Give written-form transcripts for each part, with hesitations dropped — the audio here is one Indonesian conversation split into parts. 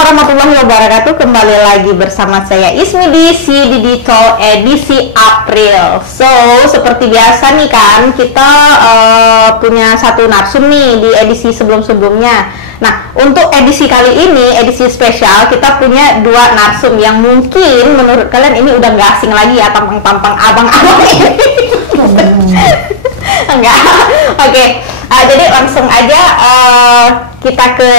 warahmatullahi wabarakatuh. Kembali lagi bersama saya Ismi di CDD Talk edisi April. So, seperti biasa nih kan, kita punya satu narsum nih di edisi sebelum-sebelumnya. Nah, untuk edisi kali ini, edisi spesial, kita punya dua narsum yang mungkin menurut kalian ini udah gak asing lagi ya, tampang-tampang abang-abang ini. Enggak. Oke. Jadi langsung aja kita ke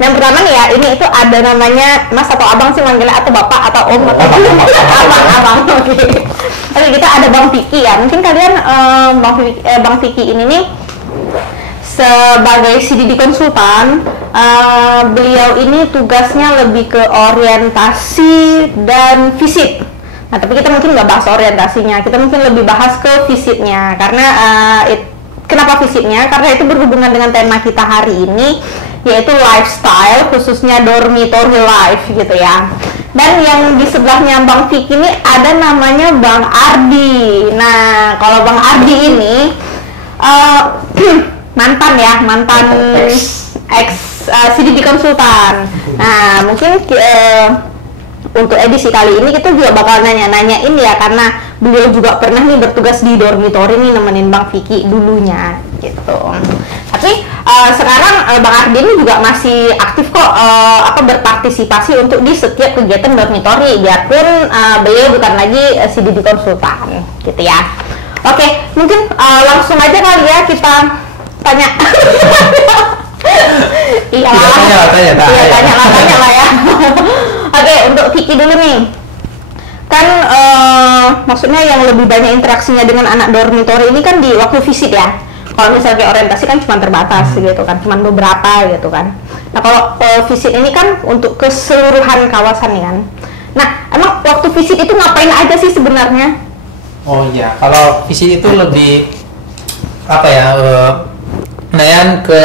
yang pertama nih ya. Ini itu ada namanya Mas atau Abang sih manggilnya, atau Bapak atau Om atau Abang. Oke. Oke, kita ada Bang Vicky ya. Mungkin kalian Bang Vicky ini nih sebagai CDD konsultan, beliau ini tugasnya lebih ke orientasi dan visit. Nah, tapi kita mungkin nggak bahas orientasinya, kita mungkin lebih bahas ke visitnya. Karena kenapa visitnya? Karena itu berhubungan dengan tema kita hari ini, yaitu lifestyle, khususnya dormitory life gitu ya. Dan yang di sebelahnya Bang Vicky ini ada namanya Bang Ardi. Nah, kalau Bang Ardi ini mantan ex CDD konsultan. Nah, mungkin untuk edisi kali ini kita juga bakal nanya-nanyain ya, karena beliau juga pernah nih bertugas di dormitory nih nemenin Bang Vicky dulunya gitu. Tapi sekarang Bang Ardi ini juga masih aktif kok berpartisipasi untuk di setiap kegiatan dormitory, biarpun beliau bukan lagi CDD konsultan gitu ya. Oke, mungkin langsung aja kali ya kita tanya. Tanya lah ya. Oke, untuk Vicky dulu nih. Kan maksudnya yang lebih banyak interaksinya dengan anak dormitory ini kan di waktu visit ya. Kalau misalnya kayak orientasi kan cuma terbatas gitu kan, cuma beberapa gitu kan. Nah, kalau visit ini kan untuk keseluruhan kawasan nih kan. Nah, emang waktu visit itu ngapain aja sih sebenarnya? Oh iya, kalau visit itu lebih apa ya? Ke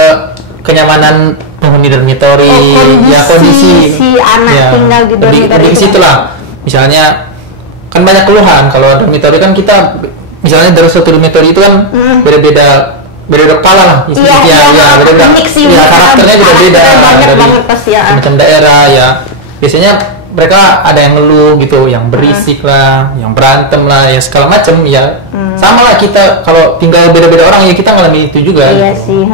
kenyamanan penghuni dormitory, kondisi si anak ya, tinggal di dormitory. Lebih ke situ lah. Misalnya kan banyak keluhan kalau dormitory kan, kita misalnya dari satu dormitory itu kan beda-beda kepala lah istilahnya, beda-beda. Ya, karakternya beda-beda dari macam daerah ya. Biasanya mereka ada yang ngeluh gitu, yang berisik lah, yang berantem lah, ya segala macam ya. Sama lah kita kalau tinggal beda-beda orang ya, kita ngalamin itu juga. Iya sih,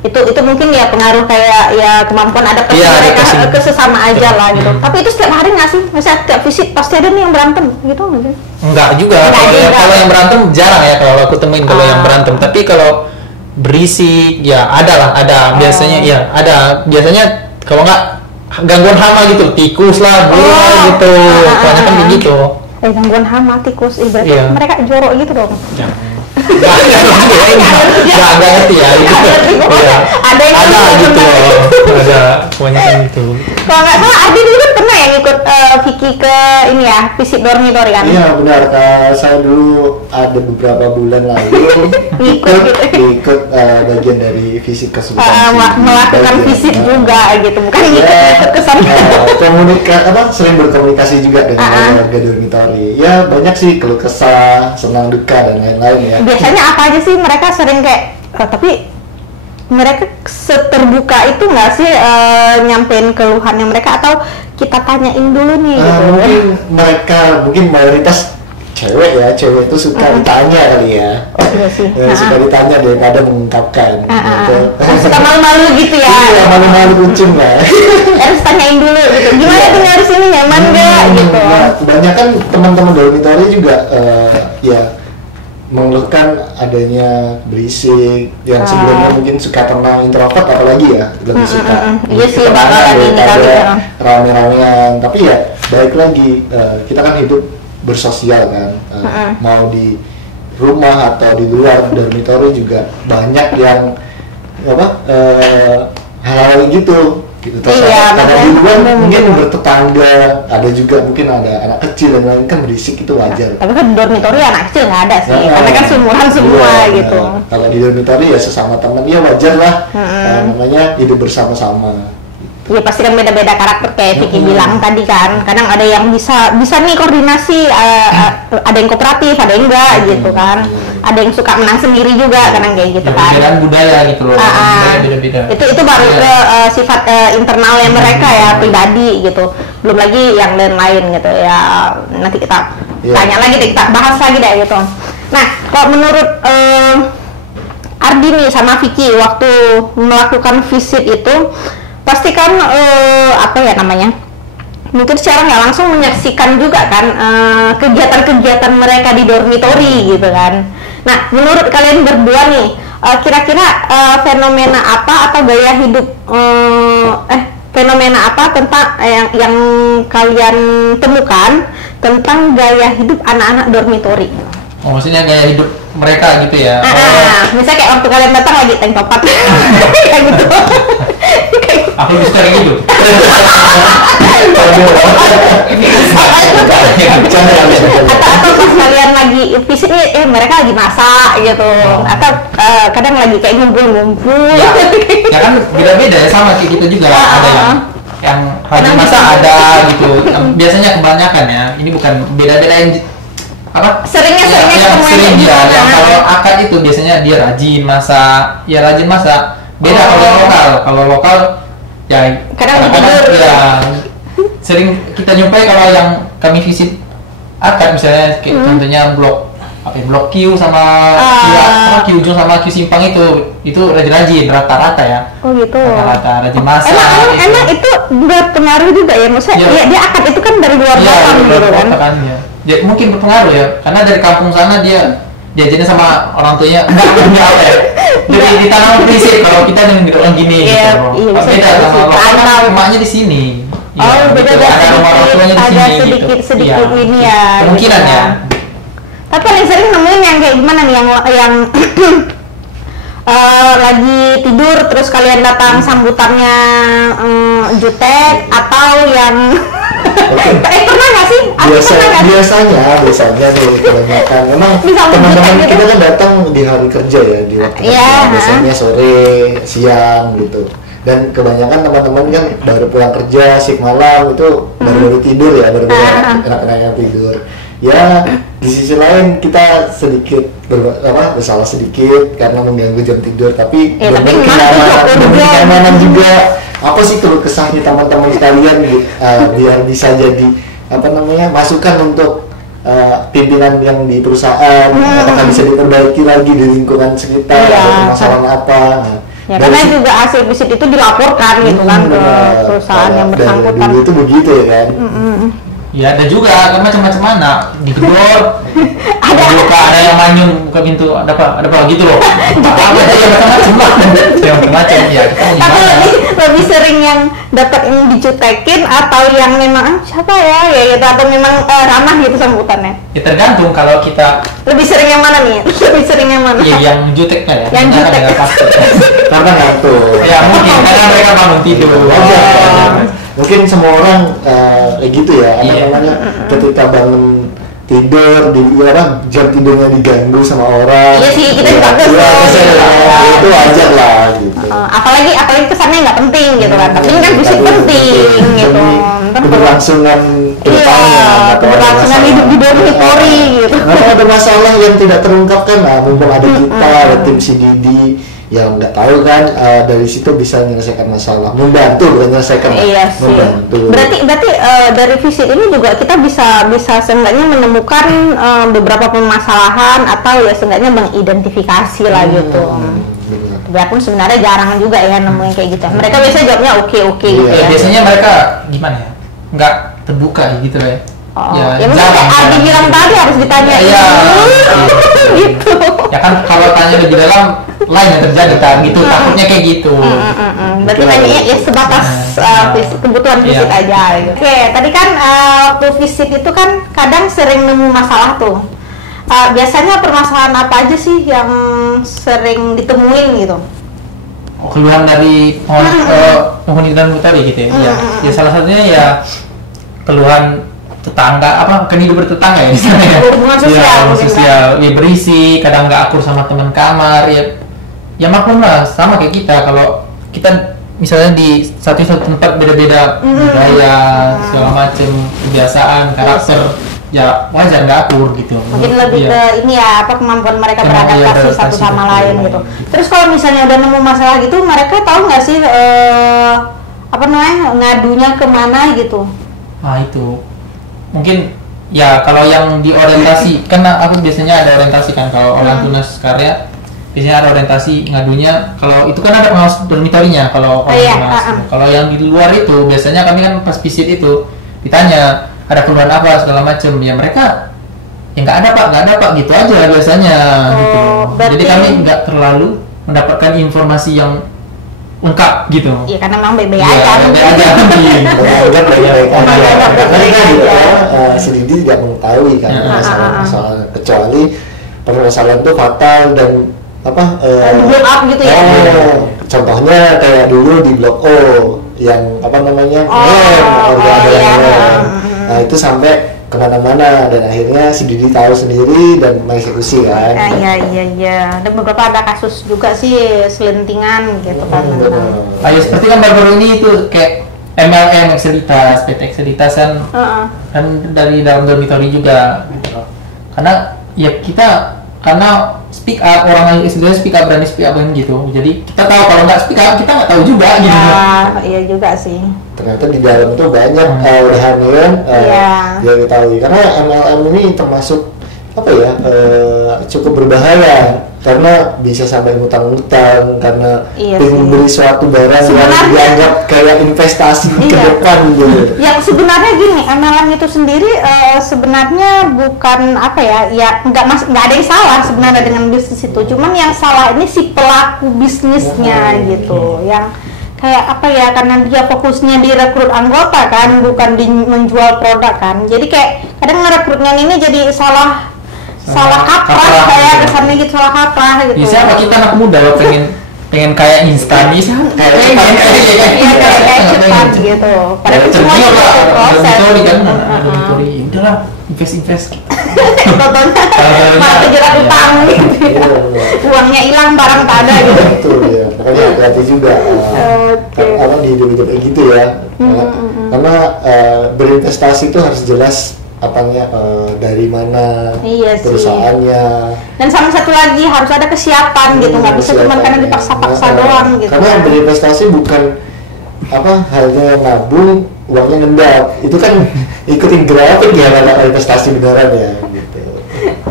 itu mungkin ya pengaruh kayak ya kemampuan adaptasi mereka ke sesama aja lah gitu. Tapi itu setiap hari nggak sih? Misalnya setiap visit pasti ada nih yang berantem gitu nggak sih? Enggak juga. Kalau yang berantem jarang ya kalau aku temuin kalau yang berantem. Tapi kalau berisik ya ada biasanya ya ada. Biasanya kalau nggak gangguan hama gitu, tikus lah, buaya gitu. Banyak kan begitu. Gangguan hama, tikus, berarti mereka jorok gitu dong. Nggak ngerti ya itu. Ada gitu, ada kebanyakan gitu. Kalau nggak salah Adi dulu kan pernah ya ngikut Vicky ke ini ya, visit dormitory kan? Iya benar, saya dulu ada beberapa bulan lalu ikut bagian dari visit kesultanan, melakukan visit juga gitu, bukan ikut ke sana. Sering berkomunikasi juga dengan warga dormitory. Ya banyak sih keluh kesah, senang duka dan lain-lain ya. Biasanya apa aja sih mereka sering kayak tapi mereka seterbuka itu nggak sih nyampein keluhannya mereka, atau kita tanyain dulu nih gitu? Mungkin mayoritas cewek itu suka ditanya kali ya. Oh iya sih. Suka ditanya daripada mengungkapkan. Gitu. Suka malu-malu gitu ya? Iya, malu-malu kucing lah. Harus tanyain dulu gitu. Gimana tinggal di sini, nyaman nggak gitu? Nah, kebanyakan teman-teman dormitory juga mengeluhkan adanya berisik yang sebelumnya mungkin suka tenang, introvert apalagi ya lebih suka ketenangan daripada rame-ramean. Tapi ya balik lagi, kita kan hidup bersosial kan, mau di rumah atau di luar dormitory juga banyak yang hal-hal gitu. Karena di luar mungkin bertetangga, ada juga mungkin ada anak kecil dan lain, kan berisik itu wajar. Tapi kan di dormitory anak kecil nggak ada sih, karena kan seumuran semua gitu. Kalau di dormitory ya sesama teman, ya wajar lah, namanya hidup bersama-sama. Iya pasti kan beda-beda karakter kayak Vicky bilang tadi kan. Kadang ada yang bisa nih koordinasi, ada yang kooperatif, ada yang enggak gitu kan. ada yang suka menang sendiri juga kadang kayak gitu kan. Perbedaan budaya gitu loh. Budaya beda-beda. Itu baru ke sifat internalnya mereka ya, pribadi gitu. Belum lagi yang lain-lain gitu ya. Nanti kita tanya lagi deh, kita bahas lagi deh gitu. Nah, kalau menurut Ardi nih sama Vicky waktu melakukan visit itu pasti kan apa ya namanya? Mungkin secara nggak langsung menyaksikan juga kan kegiatan-kegiatan mereka di dormitory gitu kan. Nah, menurut kalian berdua nih, kira-kira fenomena apa atau gaya hidup fenomena apa tentang yang kalian temukan tentang gaya hidup anak-anak dormitory? Oh, maksudnya gaya hidup mereka gitu ya? Misalnya kayak waktu kalian datang lagi tank topat kayak gitu. Aku bisa kayak gitu. Atau pas kalian lagi visit nih, mereka lagi masak gitu, atau kadang lagi kayak ngumpul-ngumpul. Ya kan beda-beda ya, sama kayak gitu juga. Ada yang rajin masak ada gitu. Biasanya kebanyakan ya, ini bukan beda-beda yang apa? Seringnya sering dia. Yang kalau akad itu biasanya dia rajin masak, Beda kalau lokal ya kadang-kadang ya sering kita jumpai kalau yang kami visit akad misalnya kayak contohnya blok Q sama Q Ujung sama Q Simpang itu rajin-rajin rata-rata ya. Oh gitu. Rata-rata rajin masak. Emang itu berpengaruh juga ya, maksudnya dia akad itu kan dari luar kota gitu kan. Ya, mungkin berpengaruh ya, karena dari kampung sana dia jajannya sama orang tuanya enggak apa ya. Jadi ditanam prinsip kalau kita dengan orang gini gitu. Beda sama lokal emaknya di sini. Beda ada rumah orang tuanya di sini gitu. Sedikit ini ya. Kemungkinan ya. Tapi paling sering nemuin yang kayak gimana nih, yang lagi tidur terus kalian datang sambutannya jutek, atau yang pernah nggak sih? Biasanya tuh kebanyakan memang teman-teman kita kan datang di hari kerja ya, di waktu kerja, biasanya sore, siang gitu. Dan kebanyakan teman-teman kan baru pulang kerja, shift malam itu baru tidur ya, baru enak-enaknya tidur. Ya di sisi lain kita sedikit bersalah sedikit karena mengganggu jam tidur, tapi kenyamanan juga. Apa sih keluh kesahnya teman-teman sekalian biar bisa jadi masukan untuk pimpinan yang di perusahaan, apakah bisa diperbaiki lagi di lingkungan sekitar, atau masalahnya apa. Ya, karena juga hasil visit itu dilaporkan gitu kan ke perusahaan yang bersangkutan. Dulu itu begitu ya kan. Ya ada juga, kan macam-macam mana digedor, ada yang manyun buka pintu, ada apa gitu loh. Macam-macam ya. Tapi lebih sering yang dapat yang dicutekin atau yang memang siapa ya gitu, atau memang ramah gitu sambutannya. Ya tergantung, kalau kita lebih sering yang mana nih? Lebih sering yang mana? Ya yang juteknya ya. Yang jutek. Karena ngantuk. Ya mungkin karena mereka bangun tidur. Mungkin semua orang kayak gitu ya, ketika bangun tidur di orang jam tidurnya diganggu sama orang. Iya sih, kita juga itu wajar lah gitu. Apalagi kesannya nggak penting gitu kan, tapi ini kan visit penting gitu. Keberlangsungan keberlangsungan hidup di dormitory gitu. Kalau ada masalah yang tidak terungkapkan, mumpung ada kita, ada tim CDD yang nggak tahu kan, dari situ bisa menyelesaikan masalah, membantu bukan menyelesaikan, membantu. Berarti dari visit ini juga kita bisa seenggaknya menemukan beberapa permasalahan atau ya seenggaknya mengidentifikasi lah gitu. Biarpun sebenarnya jarang juga ya nemuin kayak gitu. Mereka biasanya jawabnya oke gitu ya. Biasanya mereka gimana ya? Nggak terbuka gitu ya. Ya mungkin Ardi bilang tadi harus ditanya gitu. Ya kan kalau tanya lebih dalam lain yang terjadi gitu, takutnya kayak gitu. Berarti nanya ya sebatas kebutuhan visit aja gitu. Oke, tadi kan waktu visit itu kan kadang sering nemu masalah tuh. Biasanya permasalahan apa aja sih yang sering ditemuin gitu? Keluhan dari penghuni dormitory gitu ya. Ya salah satunya ya keluhan tetangga, kan hidup bertetangga ya di sana ya. Hubungan sosial, ya berisik, kadang nggak akur sama teman kamar ya maklum lah, sama kayak kita. Kalau kita misalnya di satu tempat beda-beda budaya, segala macam, kebiasaan, karakter, ya wajar nggak akur gitu. Mungkin lebih ke ini ya, apa kemampuan mereka beradaptasi satu sama lain gitu. Terus kalau misalnya udah nemu masalah gitu, mereka tahu nggak sih apa namanya ngadunya kemana gitu? Nah itu mungkin ya kalau yang di orientasi karena aku biasanya ada orientasi kan kalau orang tunas karya biasanya ada orientasi ngadunya kalau itu kan ada pengawas dormitorinya kalau kalau yang di luar itu biasanya kami kan pas visit itu ditanya ada keluhan apa segala macam ya mereka ya nggak ada pak gitu aja biasanya gitu. Jadi kami nggak terlalu mendapatkan informasi yang lengkap gitu. Iya karena memang baik-baik aja. Si Didi tidak mengetahui kan masalah kecuali permasalahan itu fatal dan blow up gitu ya. Contohnya kayak dulu di Blok O yang apa namanya nah itu sampai kemana-mana dan akhirnya si Didi tahu sendiri dan mengeksekusi kan. Iya. Dan beberapa ada kasus juga sih selentingan gitu kan. Ayo seperti kan baru-baru ini itu kayak MLM Exelitas, PT Exelitas kan dari dalam dormitory juga. Karena ya kita karena speak up orang istilahnya speak up berani speak up kan gitu. Jadi kita tahu kalau nggak speak up kita nggak tahu juga gitu. Iya juga sih. Ternyata di dalam tuh banyak hal-hal yang diketahui karena MLM ini termasuk apa ya cukup berbahaya karena bisa sampai ngutang-ngutang karena membeli suatu barang yang dianggap kayak investasi ke depan gitu. Yang sebenarnya gini, MLM itu sendiri sebenarnya bukan apa ya nggak ada yang salah sebenarnya dengan bisnis itu, cuman yang salah ini si pelaku bisnisnya gitu, yang kayak apa ya karena dia fokusnya di rekrut anggota kan, bukan di menjual produk kan, jadi kayak kadang ngerekrutnya ini jadi salah kaprah kayak kesannya gitu, salah kaprah gitu. Bisa apa kita anak muda lo pengen kayak instan bisa kayak cepat gitu. Padahal semua itu proses. Udahlah invest. Contohnya malah terjerat utang gitu. Uangnya hilang barang tak ada gitu. Betul ya. Makanya hati-hati juga. Kalau di hidup kayak gitu ya. Karena berinvestasi itu harus jelas apanya dari mana perusahaannya dan sama satu lagi harus ada kesiapan gitu, nggak bisa cuma karena dipaksa-paksa doang gitu. Karena berinvestasi bukan apa halnya nabung uangnya ngendap, itu kan ikutin grafik ya kalau investasi beneran ya gitu.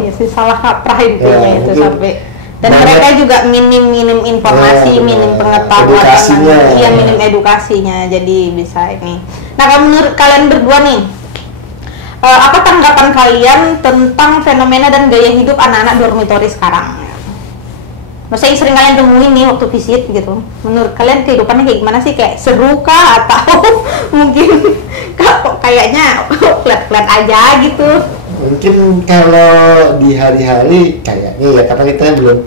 Iya sih salah kaprah intinya itu sampai dan mereka juga minim informasi, minim pengetahuan, minim edukasinya, jadi bisa ini. Nah kalau menurut kalian berdua nih, apa tanggapan kalian tentang fenomena dan gaya hidup anak-anak dormitory sekarang? Maksudnya yang sering kalian temuin nih waktu visit gitu. Menurut kalian kehidupannya kayak gimana sih? Kayak seru kah? Atau mungkin kayaknya flat-flat aja gitu? Mungkin kalau di hari-hari kayaknya ya, karena kita belum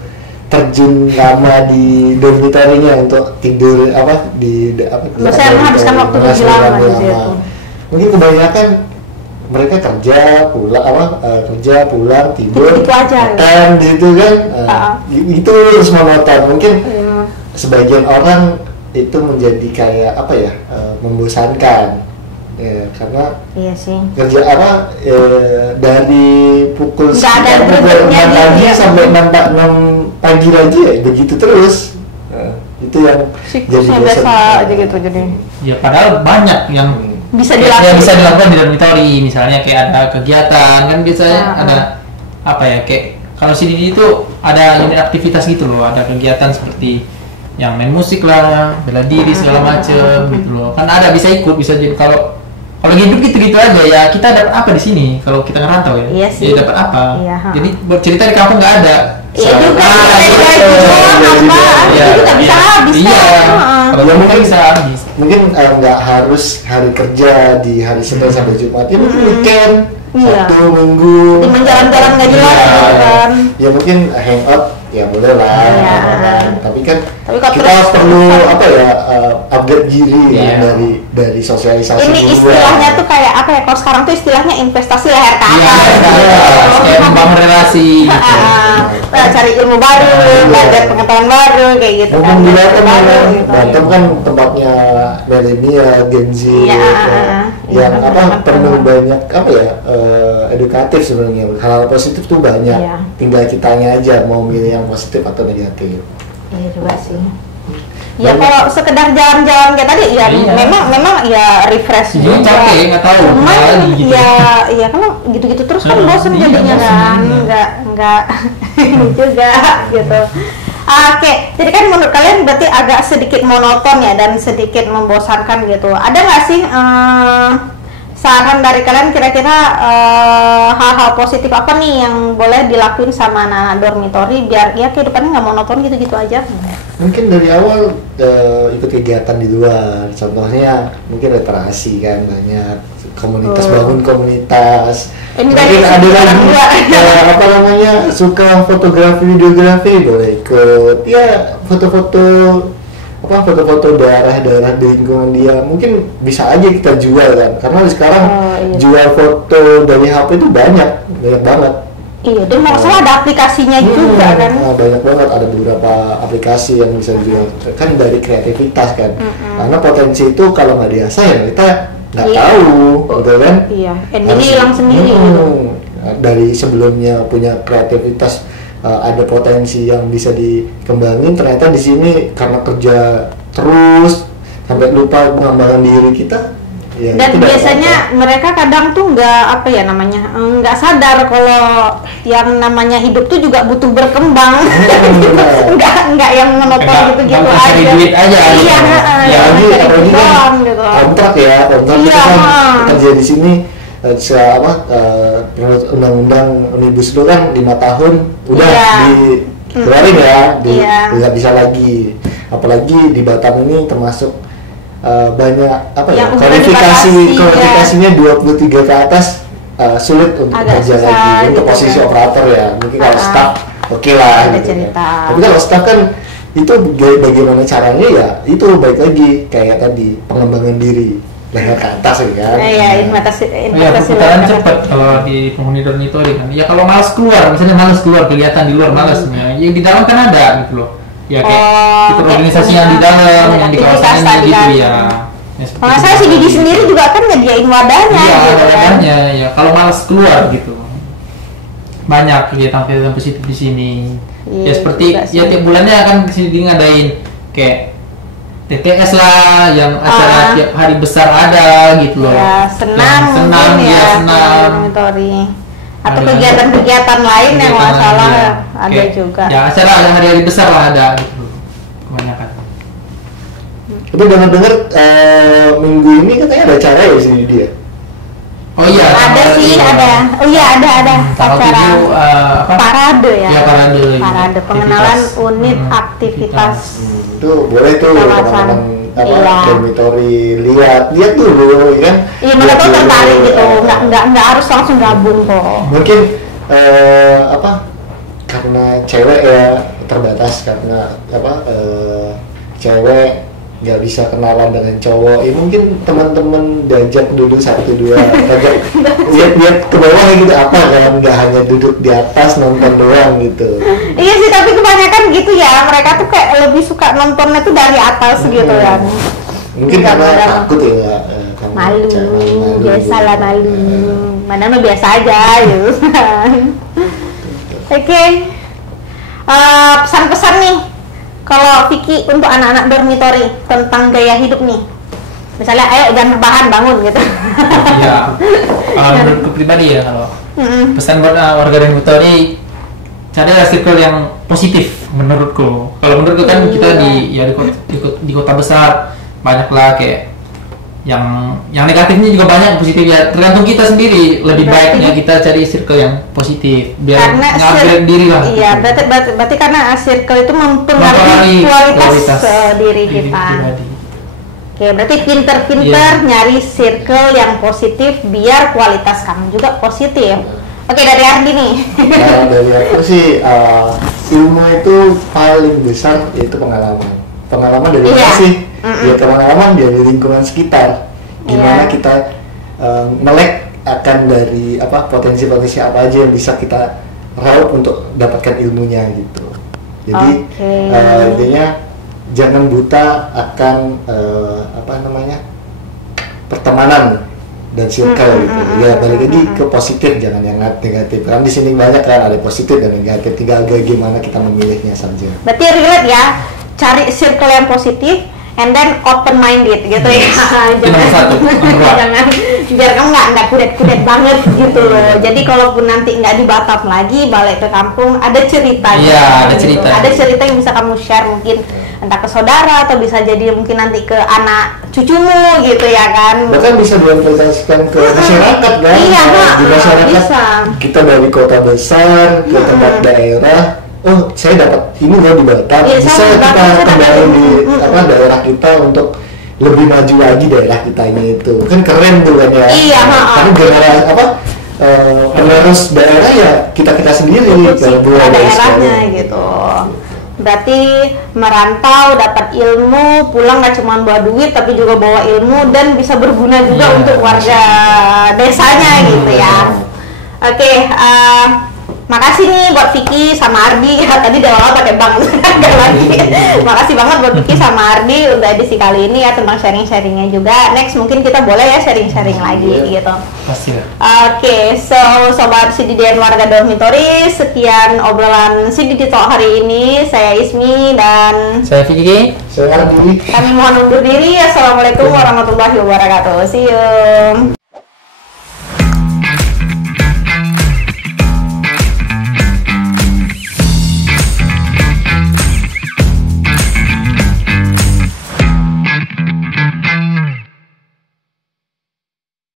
terjun lama di dormitory-nya untuk tidur Maksudnya menghabiskan waktu lebih lama di situ. Mungkin kebanyakan mereka kerja pulang tidur itu aja makan di situ kan itu harus monoton. Mungkin sebagian orang itu menjadi kayak membosankan ya, karena kerja dari pukul 6 pagi sampai 6 pagi aja begitu terus. Itu yang jadi biasa aja gitu jadi ya padahal banyak yang bisa dilakukan di dormitory, misalnya kayak ada kegiatan kan biasanya ada kayak kalau si Didi itu ada unit aktivitas gitu loh, ada kegiatan seperti yang main musik lah, bela diri segala macem gitu loh, kan ada bisa jadi kalau hidup gitu aja ya kita dapat apa di sini kalau kita ngerantau ya, ya dapat apa, jadi bercerita di kampung nggak ada. Iya juga, kalau mungkin bisa habis. Mungkin nggak harus hari kerja di hari Senin sampai Jumat, ya mungkin weekend, Sabtu, Minggu. Jalan-jalan nggak jelas gitu kan. Ya mungkin hangout ya boleh lah. Tapi kan kita perlu upgrade diri dari sosialisasi. Ini istilahnya tuh kayak apa ya? Kalau sekarang tuh istilahnya investasi leher ke atas. Kayak membangun relasi. Cari ilmu baru, belajar pengetahuan baru kayak gitu. Mungkin Batam kan tempatnya milenial, Gen Z. yang penuh banyak edukatif sebenarnya. Hal positif tuh banyak, tinggal kitanya aja mau milih yang positif atau negatif. Iya juga sih. Ya kalau sekedar jalan-jalan kayak tadi ya memang ya refresh juga. Capek, nggak tahu. Cuman ya kalau gitu-gitu terus kan bosan jadinya kan. Enggak juga gitu. Oke, jadi kan menurut kalian berarti agak sedikit monoton ya dan sedikit membosankan gitu. Ada nggak sih saran dari kalian kira-kira hal-hal positif apa nih yang boleh dilakuin sama anak-anak dormitory biar ya kehidupannya nggak monoton gitu-gitu aja? Mungkin dari awal ikut kegiatan di luar, contohnya mungkin literasi kan banyak komunitas, bangun komunitas. Mungkin ada lagi suka fotografi, videografi boleh ikut ya, foto-foto daerah-daerah di lingkungan dia mungkin bisa aja kita jual kan, karena sekarang jual foto dari HP itu banyak banget. Iya, dan masalah ada aplikasinya juga kan. Banyak banget, ada beberapa aplikasi yang bisa dijual kan dari kreativitas kan. Karena potensi itu kalau nggak diasah ya kita nggak tahu, betul kan? Iya, jadi hilang sendiri gitu. Dari sebelumnya punya kreativitas, ada potensi yang bisa dikembangin, ternyata di sini karena kerja terus sampai lupa mengembangkan diri kita. Ya, dan biasanya mereka kadang tuh nggak nggak sadar kalau yang namanya hidup tuh juga butuh berkembang. nggak yang monoton gitu aja. Duit aja. Iya, apalagi kan kontrak kita kan kerja di sini. Undang-undang Omnibus Law kan 5 tahun udah dikeluarin nggak bisa lagi, apalagi di Batam ini termasuk banyak kualifikasinya 23 ke atas, sulit untuk kerja lagi untuk posisi operator ya. Mungkin kalau staff oke lah gitu. Tapi kalau staff kan itu bagaimana caranya ya itu baik lagi kayak tadi pengembangan diri leher ke atas kan. Putaran cepat kalau di penghuni dormitory kan. Ya kalau malas keluar, misalnya malas keluar kelihatan di luar malasnya. Ya di dalam kan ada gitu loh. Ya kayak ikut organisasi yang di dalam, yang di kawasannya gitu ya. Kalau saya si Didi sendiri juga kan nyediain wadahnya. Iya, gitu wadahnya ya. Kalau malas keluar gitu. Banyak kegiatan-kegiatan positif di sini. Ya seperti ya tiap bulannya kan sini ngadain kayak TTS lah, yang acara tiap hari besar ada gitu loh. Ya, senam dormitory. Atau kegiatan-kegiatan lain yang masalah ada juga. Ya acara ada hari-hari besar lah ada gitu. Kebanyakan. Tapi dengar-dengar minggu ini katanya ada acara ya sini dia. Oh iya. Ada sih, ada. Oh iya ada acara. Parade ya. Ya parade pengenalan unit aktivitas. Itu boleh tuh teman-teman dormitory lihat dulu kan. Iya, mereka tuh tertarik gitu. Nggak harus langsung gabung kok. Mungkin karena cewek ya terbatas, karena cewek nggak bisa kenalan dengan cowok, ya mungkin teman-teman diajak dulu 1-2 lihat ke bawah gitu, apa kan nggak hanya duduk di atas nonton doang gitu. Iya sih, tapi kebanyakan gitu ya, mereka tuh kayak lebih suka nontonnya tuh dari atas gitu kan. Mungkin karena takut ya, malu, biasalah malu, mana mah biasa aja gitu. Oke. Pesan-pesan nih kalau Vicky untuk anak-anak dormitory tentang gaya hidup nih, misalnya ayo jangan rebahan, bangun gitu. Iya. Kalau menurutku pribadi ya, kalau pesan buat warga dormitory, carilah circle yang positif menurutku. Kalau menurutku kan kita di kota besar banyaklah kayak yang negatifnya juga banyak, positif ya, tergantung kita sendiri. Lebih baiknya kita cari circle yang positif biar ngupgrade diri lah. Iya, berarti karena circle itu mempengaruhi kualitas diri kita. Oke, berarti pinter-pinter nyari circle yang positif biar kualitas kamu juga positif. Oke, dari Ardi nih. Nah, dari aku sih ilmu itu paling besar yaitu pengalaman dari mana sih? Ya pengalaman dari lingkungan sekitar, gimana kita melek akan dari potensi-potensi apa aja yang bisa kita raup untuk dapatkan ilmunya gitu. Jadi intinya jangan buta akan pertemanan, dan circle gitu. Ya balik lagi ke positif, jangan yang negatif. Kan di sini banyak kan ada positif dan negatif. Tinggal gimana kita memilihnya saja. Berarti relate ya, cari circle yang positif, and then open minded gitu ya. Jangan biar kamu nggak kudet-kudet banget gitu loh. Jadi kalaupun nanti nggak di Batam lagi, balik ke kampung ada cerita. Iya, ada gitu. cerita. Ada cerita yang bisa kamu share mungkin entah ke saudara atau bisa jadi mungkin nanti ke anak cucumu gitu ya kan. Bahkan bisa diaplikasikan ke masyarakat kan. Iya, di masyarakat bisa. Kita dari kota besar ke tempat daerah. Oh, saya dapat ini loh di Batam. Iya, bisa kita kembali di daerah kita untuk lebih maju lagi daerah kita ini itu. Kan keren tuh kan ya. Iya, Karena generasi penerus daerah ya kita sendiri kalau daerahnya gitu. Berarti merantau, dapat ilmu, pulang nggak cuma bawa duit tapi juga bawa ilmu dan bisa berguna juga untuk warga desanya gitu ya. Oke, makasih nih buat Vicky sama Ardi. Tadi di awal pakai bang lagi. Makasih banget buat Vicky sama Ardi untuk edisi kali ini ya, tentang sharing-sharingnya juga. Next mungkin kita boleh ya sharing-sharing lagi gitu. Pasti ya. Oke, so sobat CDDN warga dormitory, sekian obrolan CDD Talk hari ini. Saya Ismi dan saya Vicky. Saya Ardi. Kami mohon undur diri. Assalamualaikum warahmatullahi wabarakatuh. See you.